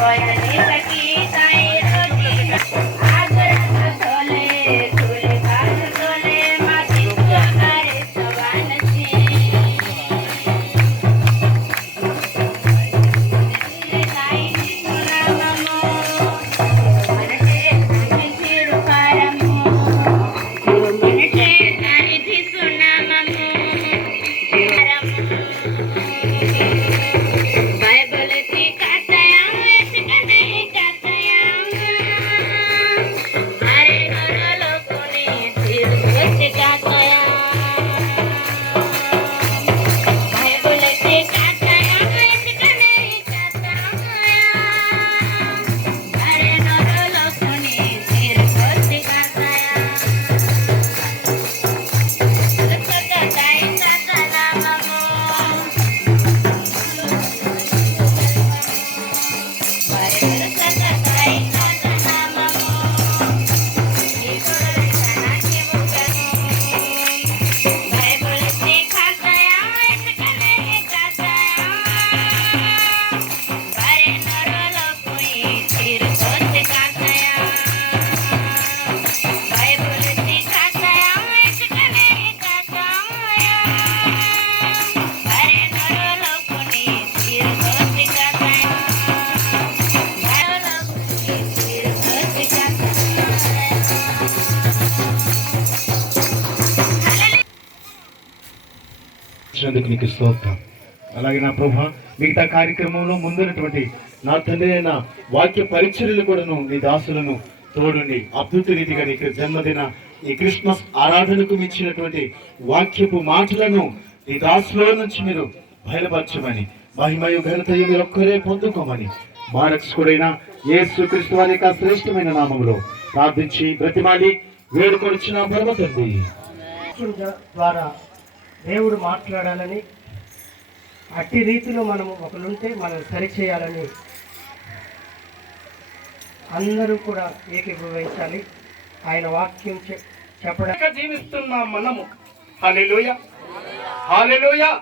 Roy Anil Rakita ఇచ్చినందుకు నీకు స్తోత్రం. అలాగే నా ప్రభా మిగతా కార్యక్రమంలో ముందున్నటువంటి నా తండ్రి అయిన వాక్య పరిచర్యలు కూడాను నీ దాసులను తోడుని అద్భుత రీతిగా నీకు జన్మదిన ఈ క్రిస్మస్ ఆరాధనకు మించినటువంటి వాక్యపు మాటలను నీ దాసులో నుంచి మీరు బయలుపరచమని మహిమయు ఘనతయు మీరు ఒక్కరే పొందుకోమని మా రక్షకుడైన యేసు క్రీస్తు వారి యొక్క శ్రేష్టమైన నామములో ప్రార్థించి బ్రతిమాలి వేడుకొచ్చిన పరమ తండ్రి. ద్వారా దేవుడు మాట్లాడాలని అట్టి రీతిలో మనము ఒకరుంటే మనం సరిచేయాలని అందరూ కూడా ఏకీభవించాలి. ఆయన వాక్యం చె- చెప్పడానికి జీవిస్తున్నాం మనము. హాలిలోయ హాలిలోయ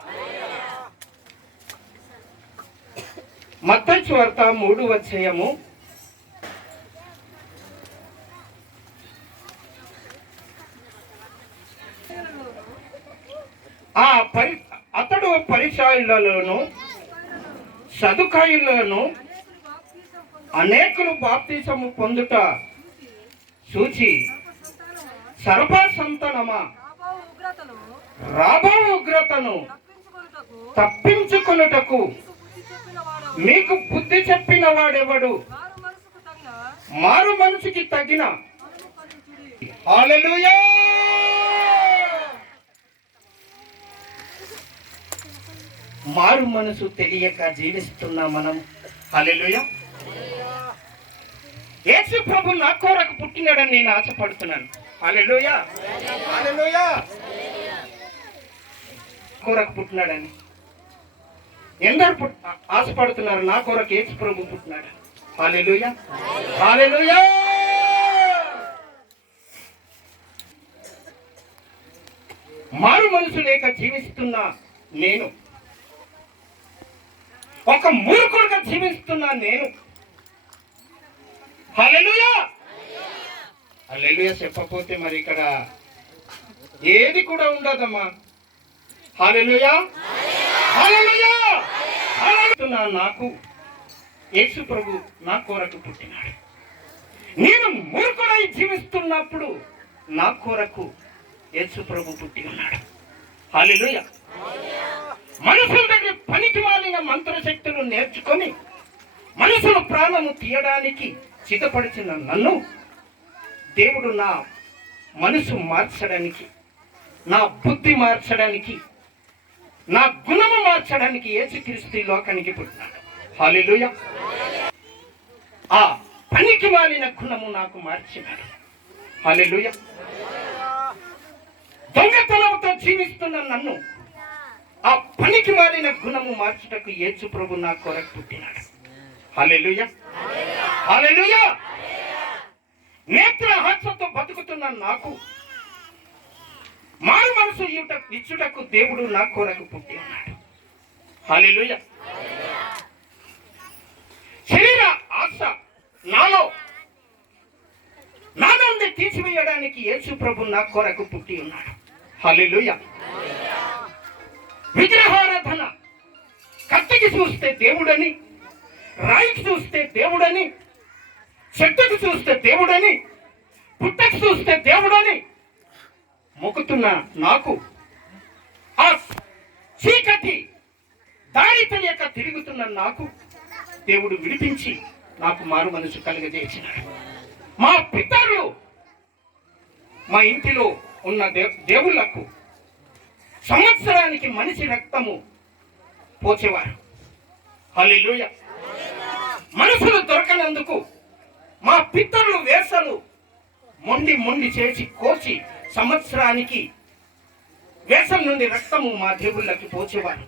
మత్తయి వార్త మూడు వచ్చేయము ఆ పరి అతడు పరిచయాలలోను సదుకాయులను అనేకులు బాప్తిసము పొందుట సూచి సర్వ సంతనమా రాబో ఉగ్రతను తప్పించుకున్నటకు తప్పించుకొనుటకు మీకు బుద్ధి చెప్పిన వాడెవడు? మారు మనసుకి తగిన మనము ఫలించుడి హల్లెలూయా మారు మనసు తెలియక జీవిస్తున్నా మనం. హల్లెలూయా. యేసు ప్రభు నా కోరకు పుట్టినాడని నేను ఆశపడుతున్నాను. కోరకు పుట్టినాడని. ఎందరు ఆశపడుతున్నారు? నా కొరకు యేసు ప్రభు పుట్టినాడు. హల్లెలూయా. హల్లెలూయా. మారు మనసు లేక జీవిస్తున్న నేను. ఒక మూర్ఖుడుగా జీవిస్తున్నా నేను. హలెలుయా హల్లెలూయా చెప్పకపోతే మరి ఇక్కడ ఏది కూడా ఉండదమ్మా. Hallelujah hallelujah! నాకు యేసు ప్రభు నా కొరకు పుట్టినాడు. నేను మూర్ఖుడై జీవిస్తున్నప్పుడు నా కొరకు యేసు ప్రభు పుట్టి ఉన్నాడు హల్లెలూయా! మనుషుల దగ్గర పనికి మాలిన మంత్రశక్తులు నేర్చుకొని మనుషుల ప్రాణము తీయడానికి సిద్ధపడిచిన నన్ను దేవుడు నా మనసు మార్చడానికి నా బుద్ధి మార్చడానికి నా గుణము మార్చడానికి ఏసుక్రీస్తు లోకానికి పుట్టినాడు. హాలిలుయ ఆ పనికి మాలిన గుణము నాకు మార్చినాడు. హాలిలుయ దొంగతనంతో జీవిస్తున్న నన్ను ఆ పనికి మారిన గుణము మార్చుటకు ఏచు ప్రభు నా కొరకు పుట్టినాడు. హల్లెలూయా. హల్లెలూయా. నేత్ర హాస్యంతో బతుకుతున్న నాకు మారు మనసు ఇచ్చుటకు దేవుడు నా కొరకు పుట్టి ఉన్నాడు హల్లెలూయా. శరీర ఆశ నాలో నా నుండి తీసివేయడానికి యేసు ప్రభు నా కొరకు పుట్టి ఉన్నాడు హల్లెలూయా. విగ్రహారాధన. కత్తికి చూస్తే దేవుడని రాయికి చూస్తే దేవుడని చెట్టుకు చూస్తే దేవుడని పుట్టకు చూస్తే దేవుడని మొక్కుతున్న నాకు ఆ చీకటి దారి తెలియక తిరుగుతున్న నాకు దేవుడు విడిపించి నాకు మారు మనసు కలుగజేసినాడు. మా పితరులు మా ఇంటిలో ఉన్న దే- దేవుళ్ళకు సంవత్సరానికి మనిషి రక్తము పోచేవారు. హల్లెలూయ. మనుషులు దొరకనందుకు మా పితరులు వేసలు మొండి మొండి చేసి కోసి సంవత్సరానికి వేసం నుండి రక్తము మా దేవుళ్ళకి పోచేవారు.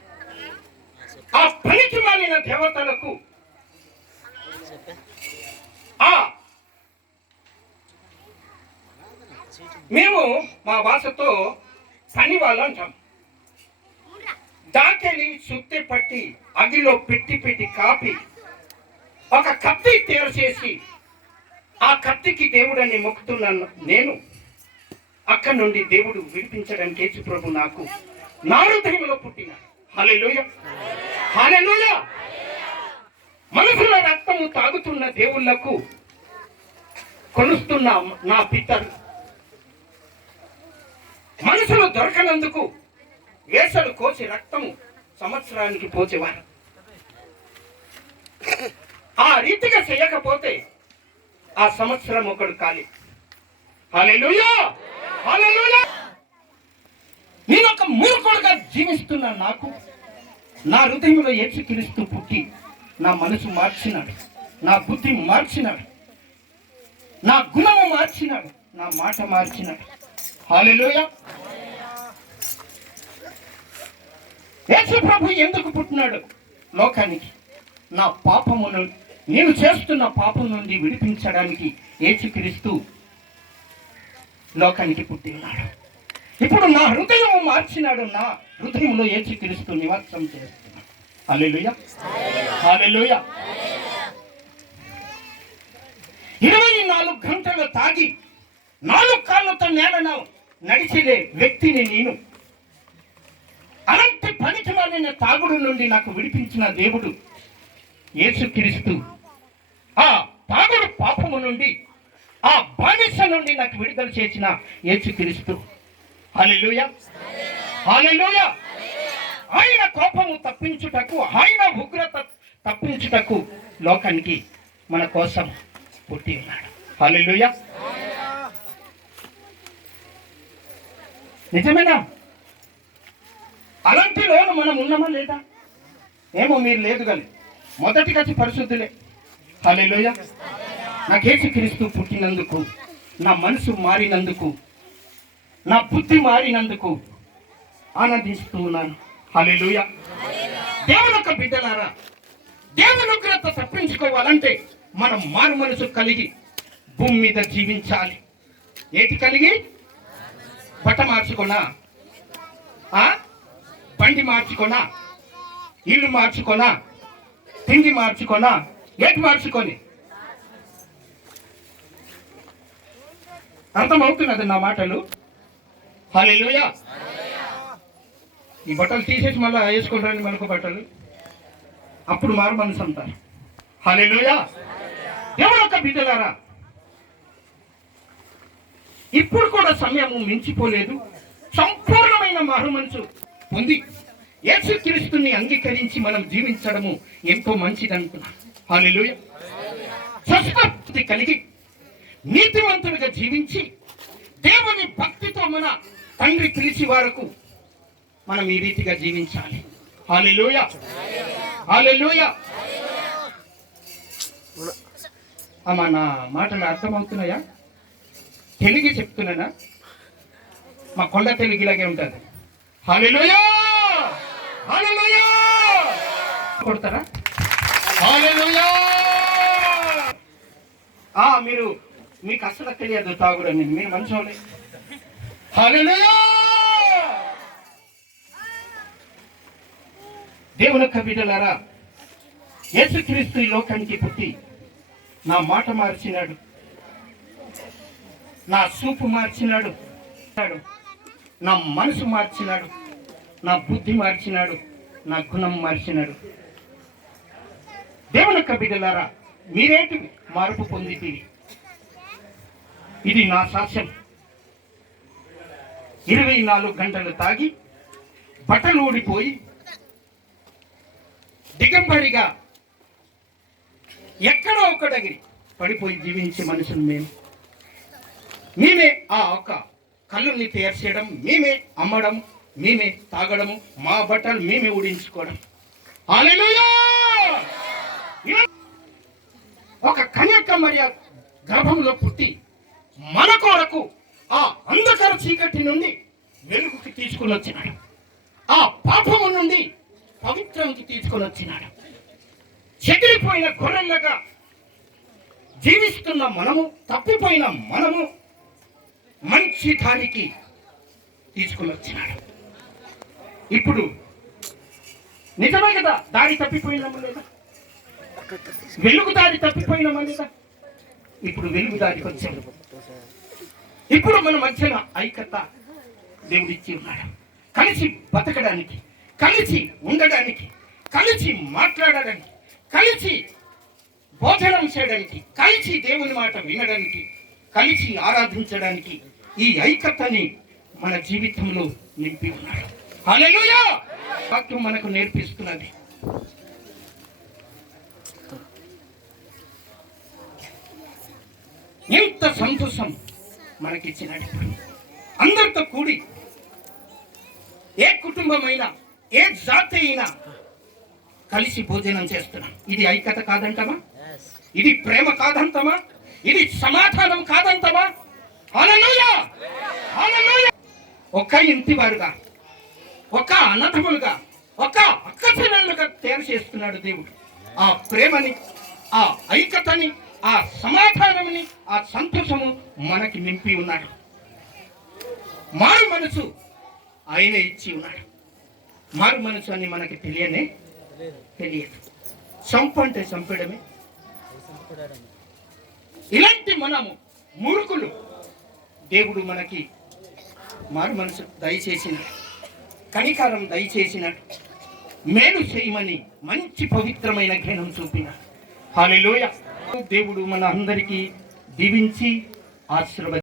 ఆ పనికి మాలిన దేవతలకు ఆ మేము మా భాషతో పని వాళ్ళు అంటాం. దాకెళ్ళి సుత్తి పట్టి అగిలో పెట్టి పెట్టి కాపి ఒక కత్తి తయారు చేసి ఆ కత్తికి దేవుడని మొక్కుతున్నాను నేను అక్కడి నుండి దేవుడు విడిపించడానికి యేసు ప్రభు నాకు నా హృదయంలో పుట్టిన. హలెలుయ హలెలుయ మనసులో రక్తము తాగుతున్న దేవుళ్ళకు కొలుస్తున్న నా పితరు. మనసులో దొరకనందుకు వేసలు కోసి రక్తము సంవత్సరానికి పోచేవారు. ఆ రీతిగా చేయకపోతే ఆ సంవత్సరం ఒకడు కాలి. నేను ఒక మూర్ఖుడుగా జీవిస్తున్న నాకు నా హృదయంలో యేసుక్రీస్తు పుట్టి నా మనసు మార్చినాడు నా బుద్ధి మార్చినాడు నా గుణము మార్చినాడు నా మాట మార్చినాడు. హల్లెలూయా! యేసు ప్రభు ఎందుకు పుట్టినాడు? లోకానికి. నా పాపమును నేను చేస్తున్న పాపం నుండి విడిపించడానికి యేసుక్రీస్తు లోకానికి పుట్టి ఉన్నాడు ఇప్పుడు నా హృదయం మార్చినాడు. నా హృదయంలో యేసుక్రీస్తు నివాసం చేస్తున్నాడు. హల్లెలూయా. హల్లెలూయా. ఇరవై నాలుగు గంటలు తాగి నాలుగు కాళ్ళతో నేలను నడిచే వ్యక్తిని నేను. పనికి మాలిన తాగుడు నుండి నాకు విడిపించిన దేవుడు యేసుక్రీస్తు. ఆ తాగుడు పాపము నుండి ఆ బానిస నుండి నాకు విడుదల చేసిన యేసుక్రీస్తు. హల్లెలూయా. హల్లెలూయా. ఆయన కోపము తప్పించుటకు ఆయన ఉగ్రత తప్పించుటకు లోకానికి మన కోసం పుట్టి ఉన్నాడు. హల్లెలూయా. నిజమేనా? అలాంటి లోను మనం ఉన్నామా లేదా? ఏమో మీరు లేదు కానీ మొదటి కచ్చి పరిశుద్ధులే. హలేలోయ నాకేసి క్రీస్తు పుట్టినందుకు నా మనసు మారినందుకు నా బుద్ధి మారినందుకు ఆనందిస్తూ ఉన్నాను హలేలుయ దేవుని యొక్క బిడ్డలారా దేవుని ఉగ్రత తప్పించుకోవాలంటే మనం మారు మనసు కలిగి భూమి మీద జీవించాలి. ఏటి కలిగి? బట్ట మార్చుకున్నా. ఆ? బండి మార్చుకోనా ఇల్లు మార్చుకోనా తిండి మార్చుకోనా ఏటి మార్చుకొని. అర్థమవుతున్నది నా మాటలు? హల్లెలూయా. ఈ బట్టలు తీసేసి మళ్ళీ వేసుకుంటారని మనకు బట్టలు. అప్పుడు మారు మనసు అంటారు హలోయా దేవుడు యొక్క బిడ్డలారా? ఇప్పుడు కూడా సమయము మించిపోలేదు. సంపూర్ణమైన మారు మనసు. పొంది యేసుక్రీస్తుని అంగీకరించి మనం జీవించడము ఎంతో మంచిది అనుకున్నాను కలిగి నీతివంతుడిగా జీవించి దేవుని భక్తితో మన తండ్రి పిలిచి వరకు మనం ఈ రీతిగా జీవించాలి. హాలిలోయ హాలిలోయ అమ్మా నా మాటలు అర్థమవుతున్నాయా? తెలుగు చెప్తున్నానా? మా కొండ తెలుగులాగే ఉంటుంది. కొడతారా? మీరు మీకు అసలు తెలియదు తాగుడని మీరు మంచి దేవుని యొక్క బిడ్డలారా యేసుక్రీస్తు ఈ లోకానికి పుట్టి నా మాట మార్చినాడు. నా సూపు మార్చినాడు. నా మనసు మార్చినాడు నా బుద్ధి మార్చినాడు నా గుణం మార్చినాడు. దేవుని యొక్క బిడ్డలారా మీరేంటి మార్పు పొందితివి? ఇది నా సాక్ష్యం. ఇరవై నాలుగు గంటలు తాగి బట్టలు ఊడిపోయి దిగంబడిగా ఎక్కడో ఒక దగ్గర పడిపోయి జీవించే మనుషులు మేము. మేమే ఆ ఒక కళ్ళుని తయారు చేయడం మేమే అమ్మడం మేమే తాగడము మా బట్టలు మేమే ఊడించుకోవడం. ఇలా ఒక కన్యక మరియ గర్భంలో పుట్టి మన కొరకు ఆ అంధకార చీకటి నుండి వెలుగుకి తీసుకుని వచ్చినాడు. ఆ పాపము నుండి పవిత్రంకి తీసుకుని వచ్చినాడు. చెదిరిపోయిన గొర్రెల్లగా జీవిస్తున్న మనము తప్పిపోయిన మనము మంచి దానికి తీసుకుని వచ్చినాడు ఇప్పుడు నిజమే కదా? దారి తప్పిపోయినామా లేదా వెలుగు దారి తప్పిపోయినామా లేదా ఇప్పుడు వెలుగు దారికి వచ్చాము ఇప్పుడు మన మధ్యన ఐక్యత దేవుడిచ్చి ఉన్నాడు. కలిసి బతకడానికి కలిసి ఉండడానికి కలిసి మాట్లాడడానికి కలిసి భోజనం చేయడానికి కలిసి దేవుని మాట వినడానికి కలిసి ఆరాధించడానికి ఈ ఐక్యతని మన జీవితంలో నింపి ఉన్నాడు హల్లెలూయా! వాక్యం మనకు నేర్పిస్తున్నది. ఎంత సంతోషం మనకిచ్చినాడు అందరితో కూడి ఏ కుటుంబమైనా ఏ జాతి అయినా కలిసి భోజనం చేస్తున్నాం. ఇది ఐక్యత కాదంటమా ఇది ప్రేమ కాదంటమా ఇది సమాధానం కాదంతవా హల్లెలూయా! ఒక ఇంటి వారుగా ఒక అన్నదములుగా ఒక అక్క చెల్లెలుగా తయారు చేస్తున్నాడు దేవుడు. ఆ ప్రేమని ఆ ఐక్యతని ఆ సమాధానముని ఆ సంతోషము మనకి నింపి ఉన్నాడు. మారు మనసు ఆయన ఇచ్చి ఉన్నాడు. మారు మనసు అని మనకి తెలియనే తెలియదు. చంపు అంటే చంపడమే ఇలాంటి మనము మురుకులు దేవుడు మనకి మారు మనసు దయచేసినాడు కనికారం దయచేసినాడు మేలు చేయమని మంచి పవిత్రమైన జ్ఞానం చూపినాడు హాలిలోయ దేవుడు మన అందరికీ దీవించి ఆశీర్వది